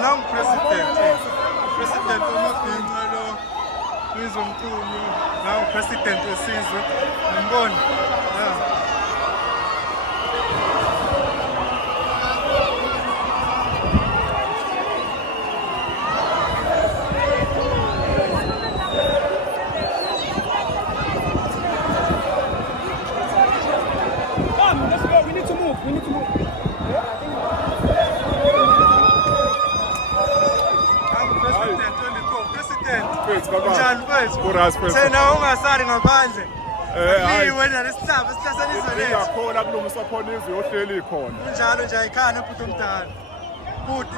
Now President Omabhingwa Mthunyu, now President wesizwe Mboni. Let's go. We need to move. Njani mfethu? Sena ungasali ngaphandle. Wena lesihlaba sihlasela izwe lethu. Khona kulungiswa khona izwe yohleli khona. Kunjalo nje ayikhana ubhuti omdala. Bhuti.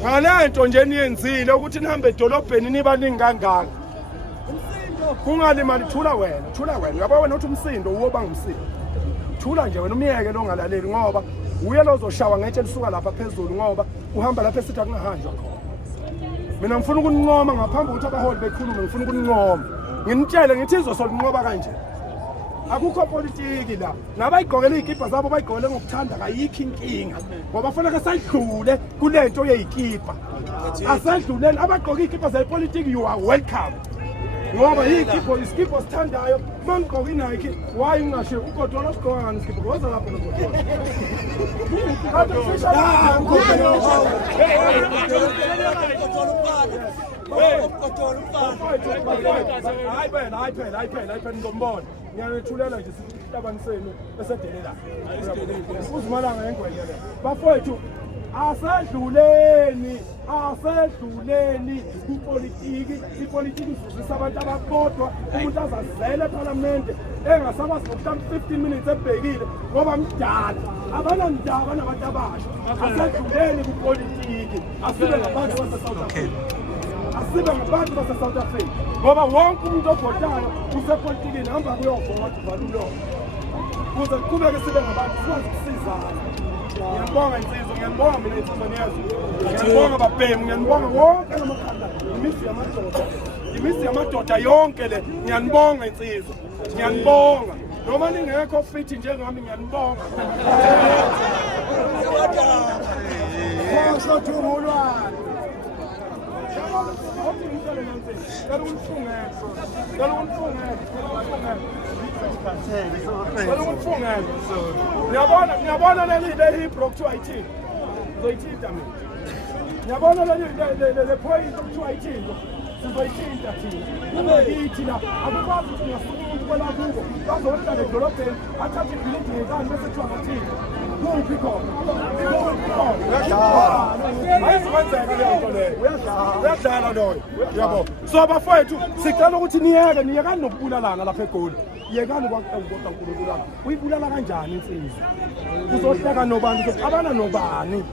Ngale nto nje niyenzile ukuthi nihambe edolobheni nibaningi kangaka. Kungalimali thula wena. Uyabona wena uthi umsindo uwoba ngumsindo. Thula nje wena umiyeke lo ngalaleli ngoba uye lozoshawa ngetshe lisuka lapha phezulu ngoba uhamba lapha esithi akungahanjwa khona. Mina ngifuna ukuninqoma ngaphambi ukuthi abaholi bekhulume ngifuna ukuninqoma. Nginitshele ngithi izosolinqoba kanje. Akukho politiki la. Nabayigqokela izikipa zabo bayigqokele ngokuthanda kayikho inkinga. Ngoba fanele sayidlule kulento yezikipa. Asadluleni abagqoka izikipa zepolitiki you are welcome. Ngoba izikipa sithandayo mangigqoka iNike why ungasho ugodolo sigqoka ngani izikipa ngoza lapha nogodolo. Hayi ngombona ngiyanethulela nje sitabaniseni esedelela uzimalanga engwelele bafowethu asedluleni ipolitiki izuzisa abantu ababodwa umuntu azazele eParliament engasabazi ngokuhlamba 15 minutes ebhekile ngoba mdala abanandaba nabantu abasha asedluleni kupolitiki asibe ngabantu base-South Africa asibe ngabantu base-South Africa ngoba wonke umuntu ovotayo usepolitikini hamba kuyovota uvalulo kuze kuqhubeke sibe ngabantu sikwazi ukusizana. Ngiyabonga insizwa, ngiyabonga mina insizwa niyazi. Ngiyabonga babhemu, ngiyabonga wonke amakhanda. Imisi yamadoda yonke le. Ngiyabonga insizwa. Ngiyabonga. Noma ningekho fit njengami ngiyabonga. Washo thumulwana. Ngiyabona leli Hebrew kuthiwa yithini? Uzoyithinta mina. Ngiyabona le point kuthiwa yithini? Sizoyithinta thina. Yithi la akukwazi ukuthi ngasukuthi kwela kubo. Bazohlala edolobheni athathe ibhilidi ngekani bese kuthiwa ngathini. Kuphi khona? Ayizokwenzeka leyo nto leyo. Uyadlala loyo. Yabo. So bafowethu sicela ukuthi niyekani nokubulalana lapha eGoli. Yekani kwakuqoqa uNkulunkulu wakho. Uyibulala kanjani insizwa? Uzohleka nobani? Uzoxabana nobani?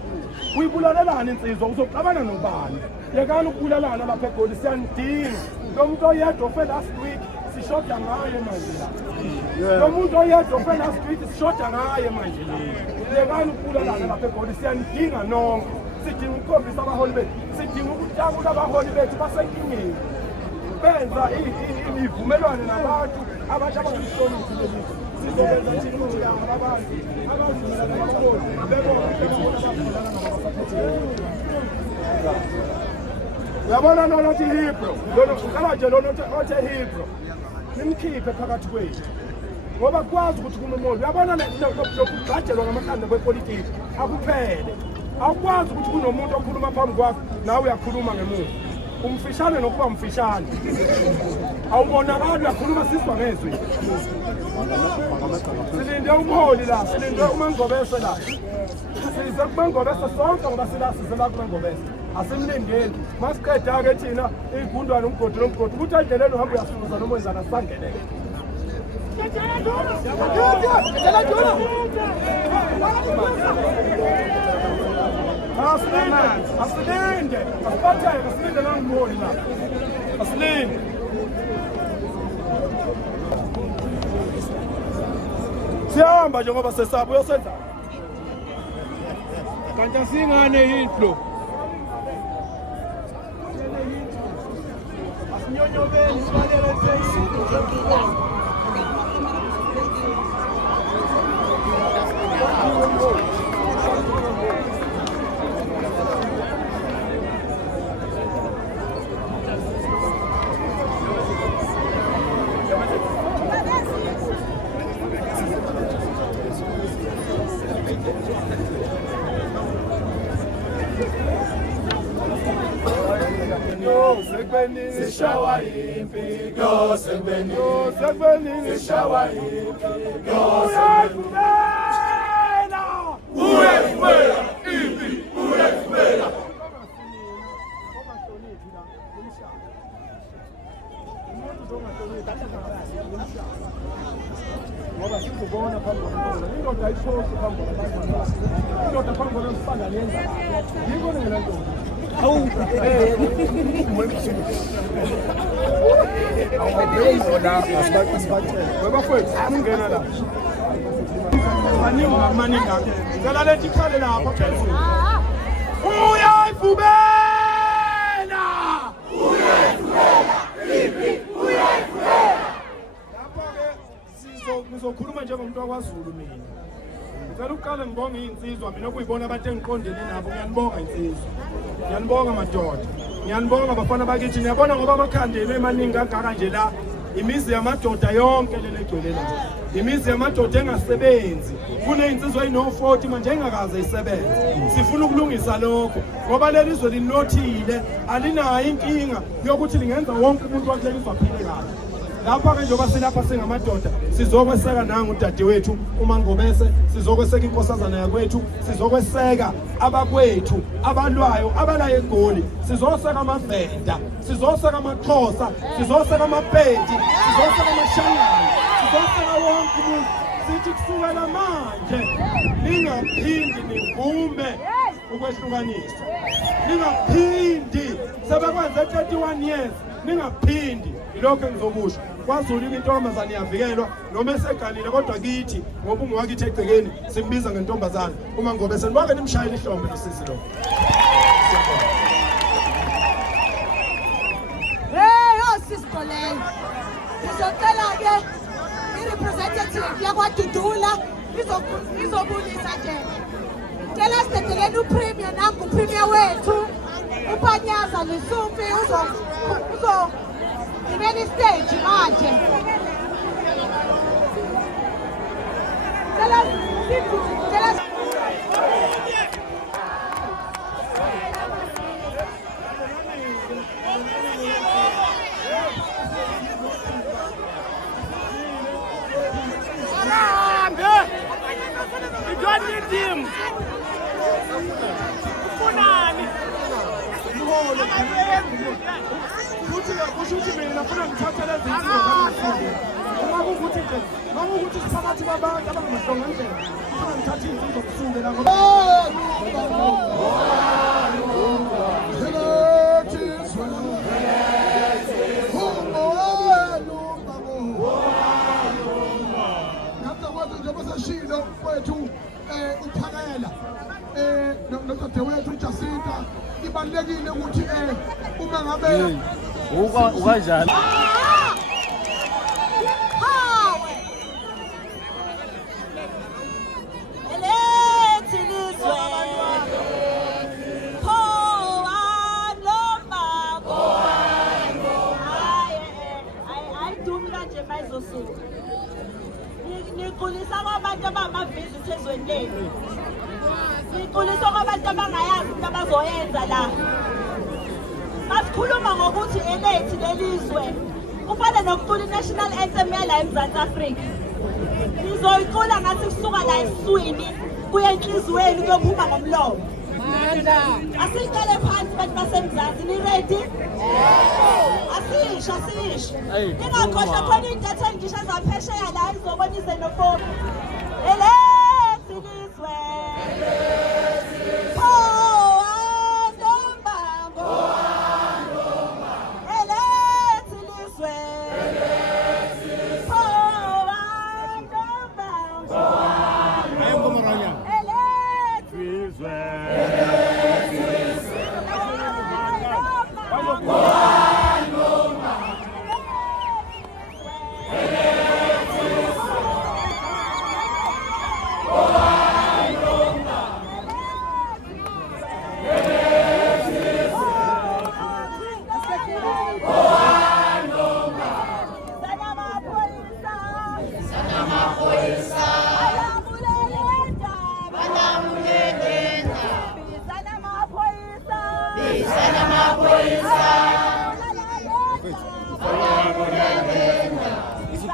Uyibulalelana insizwa uzoxabana nobani? Yekani ukubulalana lapha eGoli siyanidinga. Lo muntu oyedwa ofe last week sishoda ngaye manje la. Lo muntu oyedwa ofe last week sishoda ngaye manje la. Yekani ukubulalana lapha eGoli siyanidinga nonke. Sidinga ukukhombisa abaholi bethu. Sidinga ukutakula abaholi bethu basenkingeni. Benza ivumelwano nabantu abantu abangahloni ukuthi sizobenza thina umhlanga abantu abazimela nabaholi uyabona lona othi Hebrew lona nje lona othi Hebrew nimkhiphe phakathi kwethu ngoba kwazi ukuthi kunomuntu uyabona lokugajelwa ngamakhanda kwepolitiki akuphele awukwazi ukuthi kunomuntu okhuluma phambi kwakho nawe uyakhuluma ngemuva umfishane nokuba umfishane awubonakala uyakhuluma sizwa ngezwi silinde umholi la silinde uMangobese la size kuMangobese sonke ngoba silasizela kuMangobese asimlindeni masiqeda-ke thina igundwane umgodi nomgodi ukuthi ayidlelele uhambe uyasukuza noma wenzana sisangeneke asilinde asibatheke asilinde nangimholi la asilinde siyahamba nje ngoba sesaba uyosenza kanti asingane yinhlo asinyonyobeni sibalele sishawa impi yosemeni sishawa impi uyayivumela impi uyayivumela ngoba sikubona phambili indoda ayikhosi phambili indoda phambili yomfana yenza yiko nela ndoda awu bafowethu ungena la maninga ngala lethi ikhale lapha phezulu uyayivumela ngizokhuluma njengomuntu wakwaZulu mina. Ngicela uqale ngibonge insizwa mina okuyibona abantu engiqondene nabo ngiyanibonga insizwa. Ngiyanibonga madoda. Ngiyanibonga bafana bakithi niyabona ngoba amakhandelo emaningi kangaka nje la imizi yamadoda yonke lele egcwele la. Imizi yamadoda engasebenzi. Kunezinsizwa ezino40 manje engakaze isebenze. Sifuna ukulungisa lokho ngoba leli izwe linothile alinayo inkinga yokuthi lingenza wonke umuntu wakulelizwe aphile kahle. Lapha ke njengoba silapha singamadoda sizokweseka nangu udadewethu uMangobese sizokweseka inkosazana yakwethu sizokweseka abakwethu abalwayo abalaye eGoli sizoseka amavenda sizoseka amaXhosa sizoseka amapedi sizoseka amashangana sizoseka wonke umuntu sithi kusukela manje ningaphindi nivume ukwehlukaniswa ningaphindi sebekwenze 31 years ningaphindi ilokho engizokusho kwaZulu intombazane iyavikelwa noma eseganile kodwa kithi ngoba ungowakithi egcekeni simbiza ngentombazane uma ngobe senibake nimshayele ihlombe losisi lo Sisikoleni ngizocela ke i-representative yakwaDudula izobulisa nje cela sidedeleni uPremier nangu uPremier wethu uPanyaza Lisumpi uzo Imeni stage manje. Tell us. Kushuthi mina nafuna ngithathe lezi zinto ukuthi ukuthi siphakathi kwabantu abangamahlonga ndlela ufuna ngithathe izinto zokusuke la ngoba njengoba wethu uphakela nodadewethu uJacinta ibalekile ukuthi uma ngabe ukanjani Nikulisa kwabantu abamaviziti ezweni lenu. Nikulisa kwabantu abangayazi into abazoyenza la. Masikhuluma ngokuthi elethu lelizwe kufana nokucula i-national anthem yala eMzantsi Afrika. Nizoyicula ngathi kusuka la esiswini kuya enhliziyweni kuyophuma ngomlomo. Asiqale phansi bantu baseMzantsi ni ready? Asisho. Ningakhohlwa khona indatha ngisho zaphesheya la izobona izenofoni. Elethu lizwe.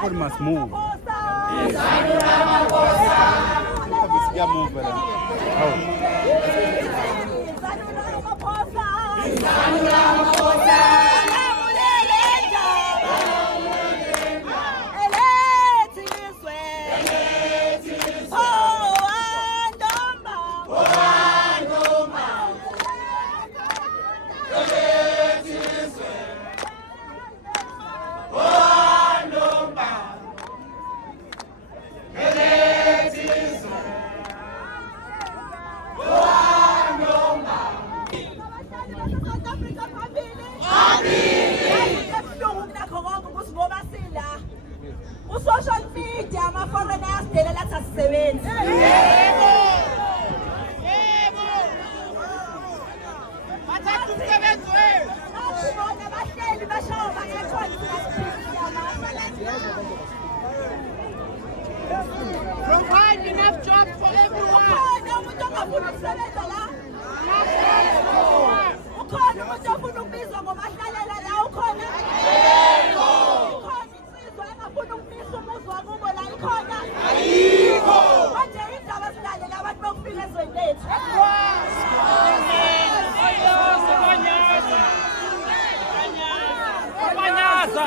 Everybody must move. Social media, amafoni ayasidelela athi asisebenzi. Bathatha umsebenzi wethu. Bona bahleli bashawa bangekhona provide enough jobs for everyone. Ukhona umuntu ongafuna ukusebenza la? Ukhona umuntu ofuna ukubizwa ngomahlalela la ukhona? Ayikho. Manje indaba silalela abantu bokufika ezweni lethu. Banyaza.